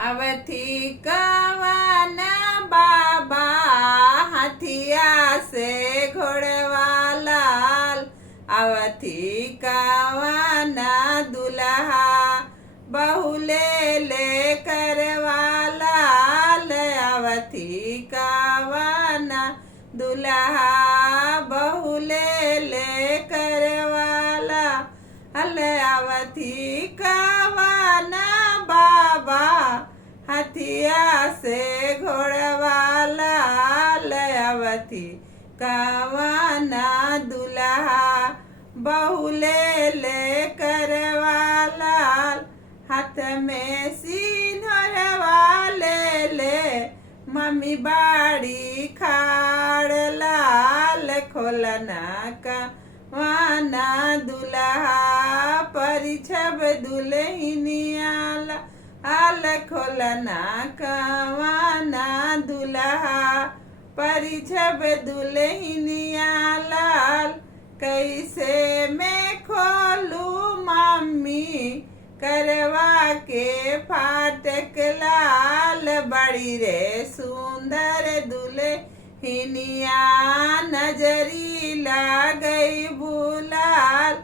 अवथी कवन बाबा हथिया से घोड़वा लाल। अवथी कवन दुल्हा बहुले ले करवा लाल। अवथी कवन दुल्हा बहुले ले करवाला। अवथी कवन बाबा हथिया से घोड़वा लाल। अवथी कवन दुल्हा बहुले ले करवाला। हाथ में सिंहरवा ले ले मम्मी बाड़ी खाड़ लाल। खोलना का वाना दुल्हा परिछब दुल्हनियाला। आल खोलना का वाना दुल्हा परिछब दुल्हनियाला। कैसे मैं खोलू मम्मी करवा के फाटक लाल। बड़ी रे सुंदर दुल्हनिया नजरी लागई बुलाल।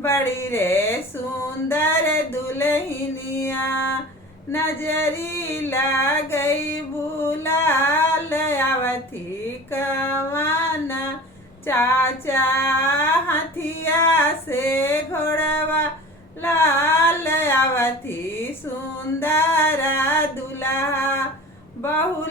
बड़ी रे सुंदर दुल्हनिया नजरी लागई बुलाल। अवथी कवन चाचा हथिया से घोड़वा लाल। अवथी सुंदर दुल्हा बहु